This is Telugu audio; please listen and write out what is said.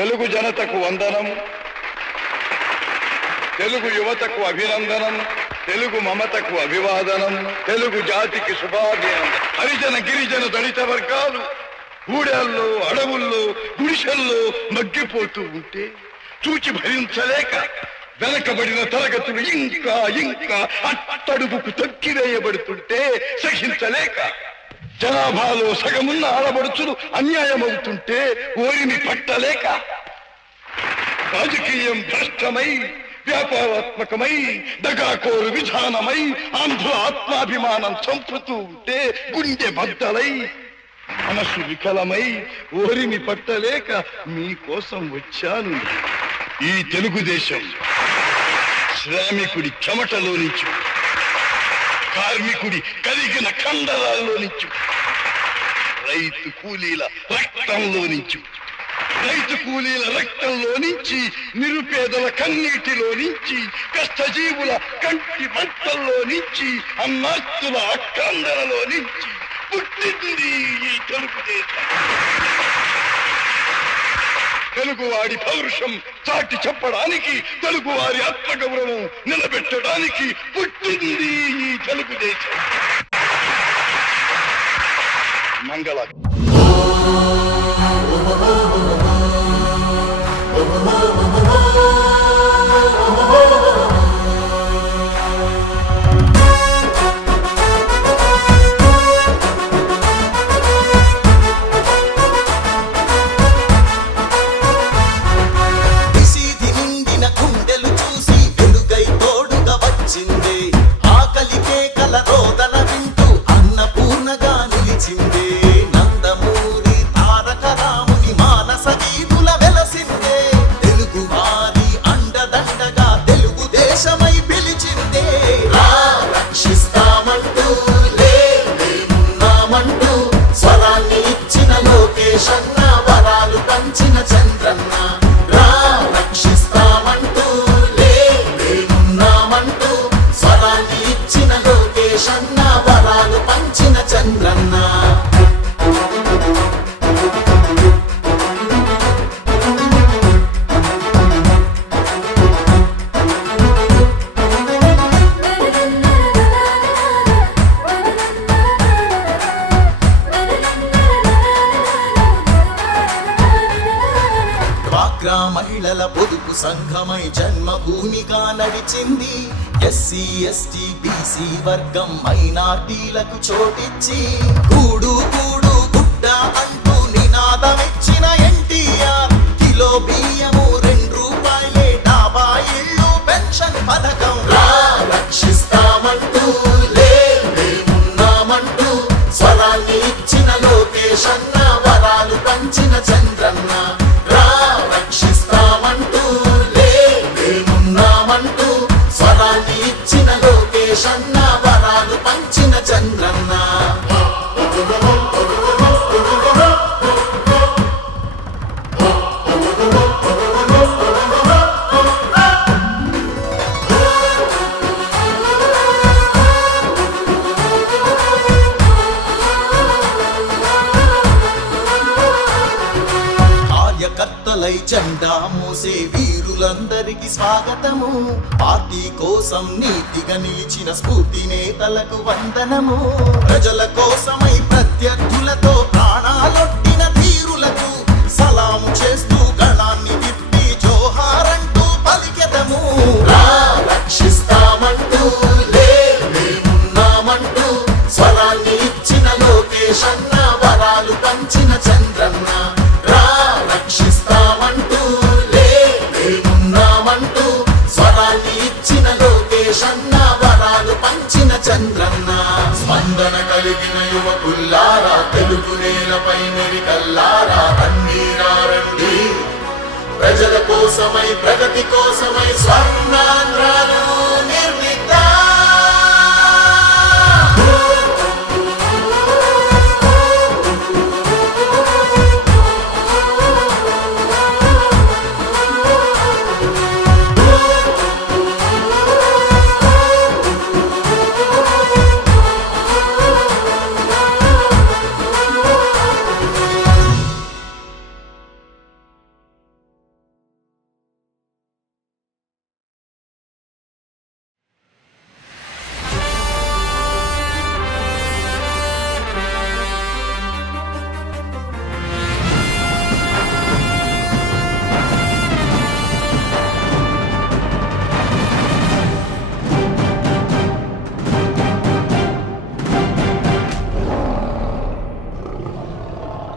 తెలుగు జనతకు వందనం, తెలుగు యువతకు అభినందనం, తెలుగు మమతకు అభివాదనం, తెలుగు జాతికి శుభాభినందనం. హరిజన గిరిజన దళిత వర్గాలు ఊడల్లో అడవుల్లో గుడిసెల్లో మగ్గిపోతూ ఉంటే చూచి భరించలేక వెనకబడిన తరగతులు ఇంకా ఇంకా అట్టడుగుకు తొక్కివేయబడుతుంటే సహించలేక జనాభాలో సగమున్న ఆడబడుచులు అన్యాయమవుతుంటే ఓరిని పట్టలేక రాజకీయం భ్రష్టమై వ్యాపారాత్మకమై దగాకోరు విధానమై ఆంధ్ర ఆత్మాభిమానం చంపుతూ ఉంటే గుండె బద్దలై మనసు వికలమై ఓరిని పట్టలేక మీకోసం వచ్చాను. ఈ తెలుగుదేశం శ్రామికుడి చెమటలో నుంచి, కార్మికుడి కరిగిన కండరాల్లో నుంచి, రైతు కూలీల రక్తంలో నుంచి, రైతు కూలీల రక్తంలో నుంచి, నిరుపేదల కన్నీటిలో నుంచి, కష్టజీవుల కంటి మంటల్లో నుంచి, అన్నార్తుల అక్కందరలో నుంచి పుట్టింది ఈ తెలుగుదేశం. తెలుగువాడి పౌరుషం చాటి చెప్పడానికి, తెలుగువారి ఆత్మగౌరవం నిలబెట్టడానికి పుట్టింది ఈ తెలుగుదేశం. మంగళ మహిళల పొదుపు సంఘమై జన్మభూమిగా నడిచింది. ఎస్సీ ఎస్టీ బీసీ వర్గం మైనార్టీలకు చోటిచ్చి కూడు కూడు గుడ్డ అంటూ నినాదమిచ్చిన ఎన్టీఆర్ కిలో బియ్యము 2 రూపాయలే, డాబా ఇళ్ళు పెన్షన్ పథకం రక్షిస్తామంటూ లేమున్నామంటూ స్వరాన్ని ఇచ్చిన లోకేష్ అన్న, వరాలు పంచిన చంద్రన్న. ఇచ్చిన లోకేష్ అన్న, వరాలు పంచిన చంద్రన్న. కార్యకర్తలై జెండా మోసే వీరులందరికీ స్వాగతము. పార్టీ కోసం నీతిగా నిలిచిన స్ఫూర్తి నేతలకు వందనము. ప్రజల కోసమై ప్రత్యర్థులతో ప్రాణాలొట్టిన ధీరులకు సలాము చేస్తూ